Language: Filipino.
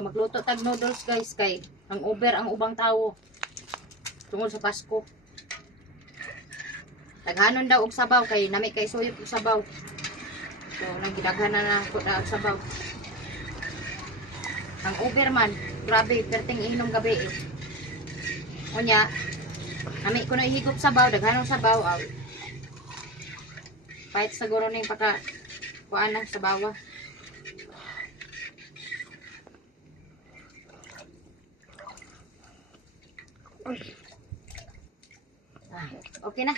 So magluto tag noodles guys kay ang over ang ubang tao tungod sa Pasko. Taghanon daw og sabaw kay nami kay suyop og sabaw. So nagidaghan na ako na og sabaw. Ang over man, grabe perting inom gabi eh. Unya, nami ko na ihigop sabaw, daghanong sabaw aw. Kahit siguro ning paka kuan na sabawa. Okay na.